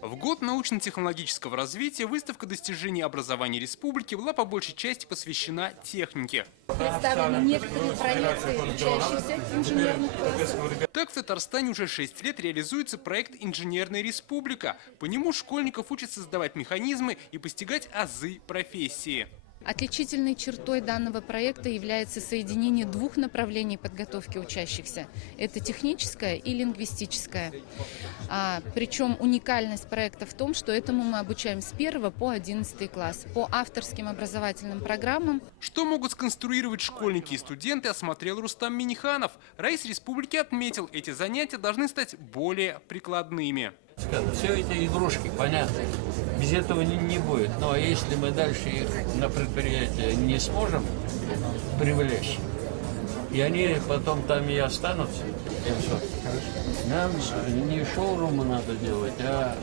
В год научно-технологического развития выставка достижений образования республики была по большей части посвящена технике. Представлены некоторые проекты учащихся инженерных классов. Так в Татарстане уже 6 лет реализуется проект «Инженерная республика». По нему школьников учат создавать механизмы и постигать азы профессии. Отличительной чертой данного проекта является соединение двух направлений подготовки учащихся. Это техническое и лингвистическое. Причем уникальность проекта в том, что этому мы обучаем с 1 по 11 класс по авторским образовательным программам. Что могут сконструировать школьники и студенты, осмотрел Рустам Миниханов. Раис республики отметил, эти занятия должны стать более прикладными. Все эти игрушки, понятно, без этого не будет. Но если мы дальше их на предприятие не сможем привлечь, и они потом там и останутся, нам не шоурумы надо делать, а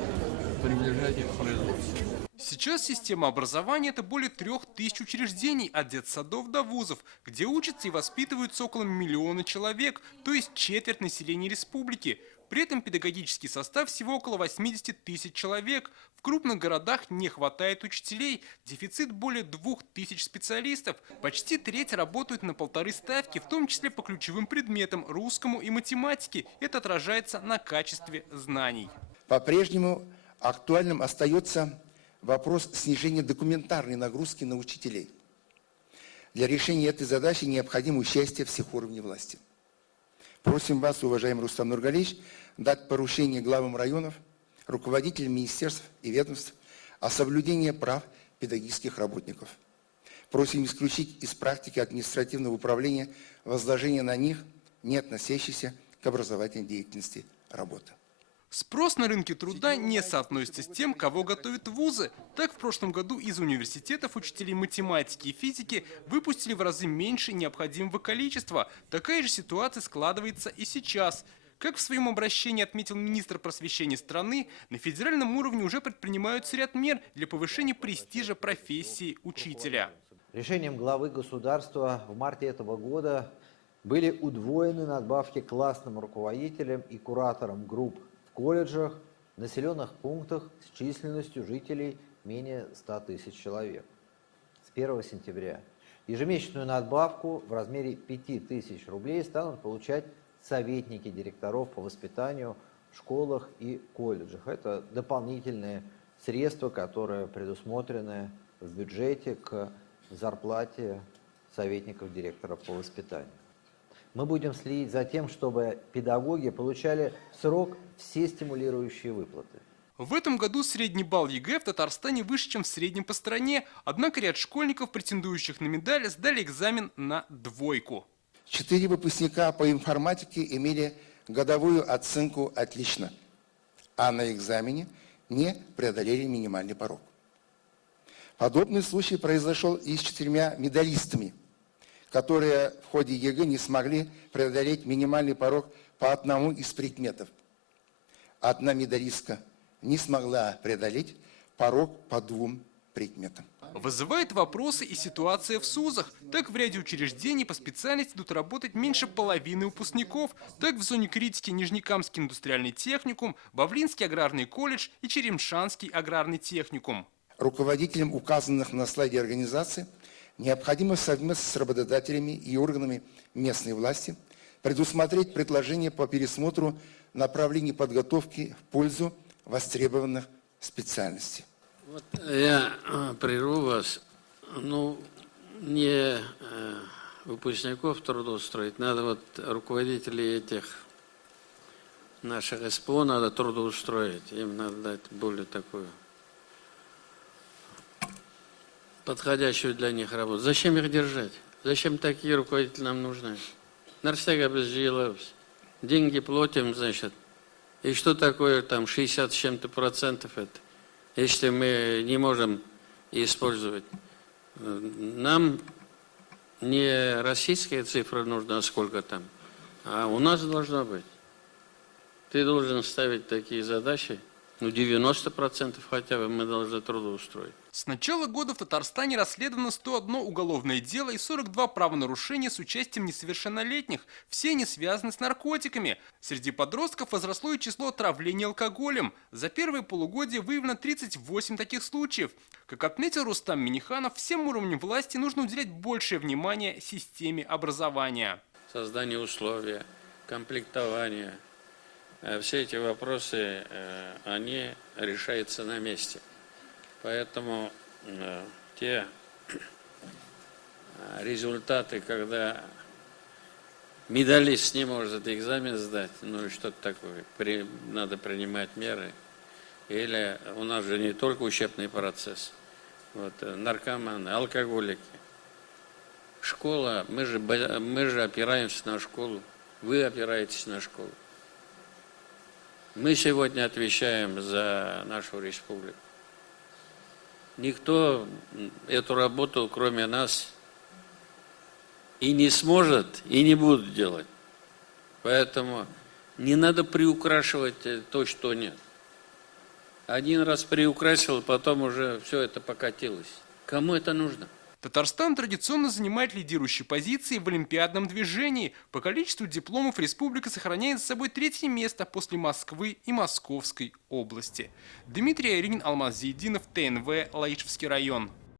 приближать их к производству. Сейчас система образования – это более 3000 учреждений, от детсадов до вузов, где учатся и воспитываются около 1 миллиона человек, то есть четверть населения республики. При этом педагогический состав всего около 80 000 человек. В крупных городах не хватает учителей, дефицит более 2000 специалистов. Почти треть работают на 1,5 ставки, в том числе по ключевым предметам – русскому и математике. Это отражается на качестве знаний. По-прежнему актуальным остается вопрос снижения документарной нагрузки на учителей. Для решения этой задачи необходимо участие всех уровней власти. Просим вас, уважаемый Рустам Нургалиевич, дать поручение главам районов, руководителям министерств и ведомств о соблюдении прав педагогических работников. Просим исключить из практики административного управления возложение на них, не относящейся к образовательной деятельности работы. Спрос на рынке труда не соотносится с тем, кого готовят вузы. Так, в прошлом году из университетов учителей математики и физики выпустили в разы меньше необходимого количества. Такая же ситуация складывается и сейчас. Как в своем обращении отметил министр просвещения страны, на федеральном уровне уже предпринимаются ряд мер для повышения престижа профессии учителя. Решением главы государства в марте этого года были удвоены надбавки классным руководителям и кураторам групп в колледжах, населенных пунктах с численностью жителей менее 100 000 человек. С 1 сентября ежемесячную надбавку в размере 5000 рублей станут получать советники директоров по воспитанию в школах и колледжах. Это дополнительные средства, которые предусмотрены в бюджете к зарплате советников директоров по воспитанию. Мы будем следить за тем, чтобы педагоги получали в срок все стимулирующие выплаты. В этом году средний балл ЕГЭ в Татарстане выше, чем в среднем по стране. Однако ряд школьников, претендующих на медаль, сдали экзамен на 2. 4 выпускника по информатике имели годовую оценку «отлично», а на экзамене не преодолели минимальный порог. Подобный случай произошел и с 4 медалистами, которые в ходе ЕГЭ не смогли преодолеть минимальный порог по одному из предметов. Одна медалистка не смогла преодолеть порог по 2 предметам. Вызывает вопросы и ситуация в СУЗах. Так в ряде учреждений по специальности идут работать меньше половины выпускников. Так в зоне критики Нижнекамский индустриальный техникум, Бавлинский аграрный колледж и Черемшанский аграрный техникум. Руководителям указанных на слайде организаций необходимо совместно с работодателями и органами местной власти предусмотреть предложения по пересмотру направлений подготовки в пользу востребованных специальностей. Вот я прерву вас. Не выпускников трудоустроить, надо вот руководителей этих наших СПО надо трудоустроить. Им надо дать более такую подходящую для них работу. Зачем их держать? Зачем такие руководители нам нужны? Нарстега без жиловс. Деньги платим, значит. И что такое там 60 с чем-то процентов это? Если мы не можем использовать. Нам не российская цифра нужна, сколько там, а у нас должно быть. Ты должен ставить такие задачи, Ну, 90% хотя бы мы должны трудоустроить. С начала года в Татарстане расследовано 101 уголовное дело и 42 правонарушения с участием несовершеннолетних. Все они связаны с наркотиками. Среди подростков возросло и число отравлений алкоголем. За первое полугодие выявлено 38 таких случаев. Как отметил Рустам Минниханов, всем уровням власти нужно уделять большее внимание системе образования. Создание условий, комплектование. Все эти вопросы, они решаются на месте. Поэтому те результаты, когда медалист не может экзамен сдать, ну и что-то такое, надо принимать меры. Или у нас же не только учебный процесс, вот, наркоманы, алкоголики. Школа, мы же опираемся на школу, вы опираетесь на школу. Мы сегодня отвечаем за нашу республику. Никто эту работу, кроме нас, и не сможет, и не будет делать. Поэтому не надо приукрашивать то, что нет. Один раз приукрасил, потом уже все это покатилось. Кому это нужно? Татарстан традиционно занимает лидирующие позиции в олимпиадном движении. По количеству дипломов республика сохраняет за собой 3-е место после Москвы и Московской области. Дмитрий Айрин, Алмаз Зейдинов, ТНВ, Лаишевский район.